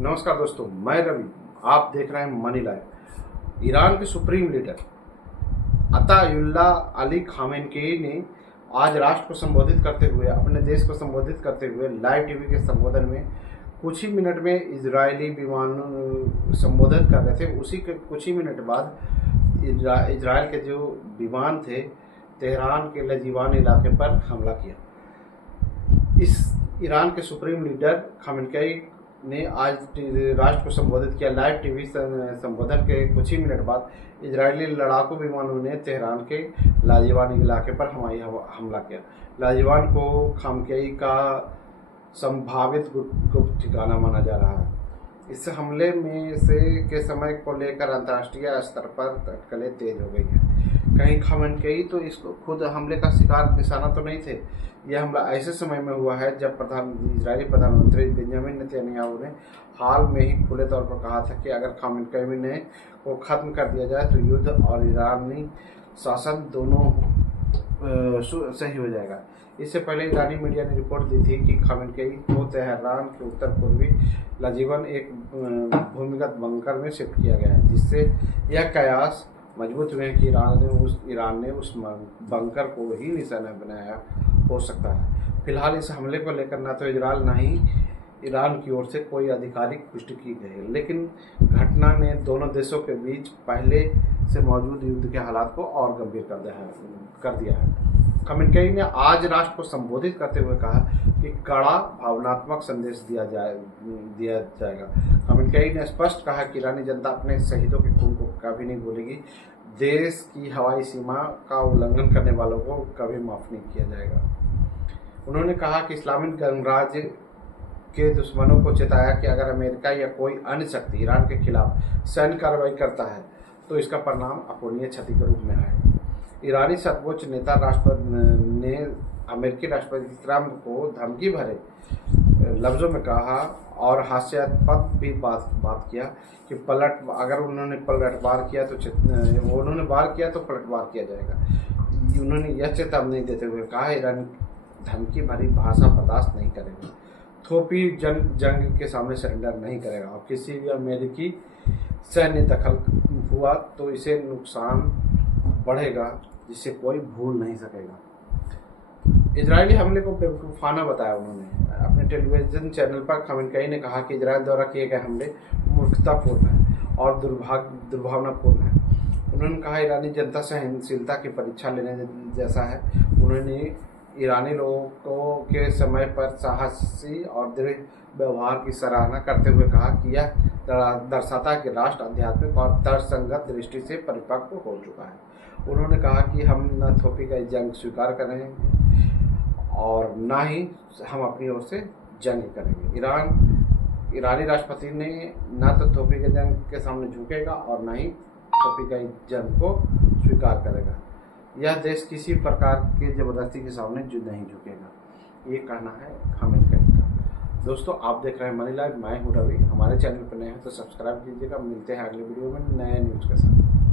नमस्कार दोस्तों, मैं रवि। आप देख रहे हैं मनी लाइव। ईरान के सुप्रीम लीडर अतायुल्लाह अली खामेनेई ने आज राष्ट्र को संबोधित करते हुए, अपने देश को संबोधित करते हुए लाइव टीवी के संबोधन में कुछ ही मिनट में इजरायली विमान संबोधित कर रहे थे। उसी के कुछ ही मिनट बाद इजराइल के जो विमान थे, तेहरान के लजीवान इलाके पर हमला किया। इस ईरान के सुप्रीम लीडर खामेनेई ने आज राष्ट्र को संबोधित किया। लाइव टीवी संबोधन के कुछ ही मिनट बाद इजरायली लड़ाकू विमानों ने तेहरान के लाजीवान इलाके पर हवाई हमला किया। लाजीवान को खामेनेई का संभावित गुप्त ठिकाना माना जा रहा है। इस हमले में के समय को लेकर अंतर्राष्ट्रीय स्तर पर अटकलें तेज हो गई हैं। कहीं खामेनेई तो इसको खुद हमले का शिकार निशाना तो नहीं थे। यह हमला ऐसे समय में हुआ है जब इजरायली प्रधानमंत्री बेंजामिन नेतन्याहू ने हाल में ही खुले तौर पर कहा था कि अगर खामेनेई को खत्म कर दिया जाए तो युद्ध और ईरानी शासन दोनों सही हो जाएगा। इससे पहले ईरानी मीडिया ने रिपोर्ट दी थी कि खामेनेई को तेहरान के उत्तर पूर्वी लजीवन एक भूमिगत बंकर में शिफ्ट किया गया है, जिससे यह कयास मजबूत हुए कि ईरान ने उस बंकर को ही निशाना बनाया हो सकता है। फिलहाल इस हमले को लेकर न तो इजरायल न ही ईरान की ओर से कोई आधिकारिक पुष्टि की गई है, लेकिन घटना ने दोनों देशों के बीच पहले से मौजूद युद्ध के हालात को और गंभीर कर दिया है। खामेनेई ने आज राष्ट्र को संबोधित करते हुए कहा कि कड़ा भावनात्मक संदेश दिया जाएगा। खामेनेई ने स्पष्ट कहा कि ईरानी जनता अपने शहीदों के खून को कभी नहीं भूलेगी। देश की हवाई सीमा का उल्लंघन करने वालों को कभी माफ नहीं किया जाएगा। उन्होंने कहा कि इस्लामिक गणराज्य के दुश्मनों को चेताया कि अगर अमेरिका या कोई अन्य शक्ति ईरान के खिलाफ सैन्य कार्रवाई करता है तो इसका परिणाम अपूरणीय क्षति के रूप में आएगा। ईरानी सर्वोच्च नेता ने अमेरिकी राष्ट्रपति ट्रंप को धमकी भरे लफ्जों में कहा और हास्यास्पद भी बात किया कि अगर उन्होंने पलटवार किया तो पलटवार किया जाएगा। उन्होंने यह चेतावनी देते हुए कहा, ईरान धमकी भरी भाषा बर्दाश्त नहीं करेगा, थोपी जंग के सामने सरेंडर नहीं करेगा और किसी भी अमेरिकी सैन्य दखल हुआ तो इसे नुकसान बढ़ेगा जिसे कोई भूल नहीं सकेगा। इजरायली हमले को बेवकूफाना बताया उन्होंने। अपने टेलीविजन चैनल पर खामेनेई ने कहा कि इजरायल द्वारा किए गए हमले मूर्खतापूर्ण है और दुर्भावनापूर्ण है। उन्होंने कहा ईरानी जनता सहनशीलता की परीक्षा लेने जैसा है। उन्होंने ईरानी लोगों के समय पर साहसी और दृढ़ व्यवहार की सराहना करते हुए कहा कि यह दर्शाता है कि राष्ट्र आध्यात्मिक और तर्कसंगत दृष्टि से परिपक्व हो चुका है। उन्होंने कहा कि हम न थोपी का जंग स्वीकार करेंगे और न ही हम अपनी ओर से जंग करेंगे। ईरानी राष्ट्रपति ने न तो थोपी के जंग के सामने झुकेगा और न ही थोपी का जंग को स्वीकार करेगा। यह देश किसी प्रकार के जबरदस्ती के सामने नहीं झुकेगा, ये कहना है खामेनेई का। दोस्तों, आप देख रहे हैं मनी लाइव। मैं हूं रवि। हमारे चैनल पर नए हैं तो सब्सक्राइब कीजिएगा। मिलते हैं अगले वीडियो में नए न्यूज़ के साथ।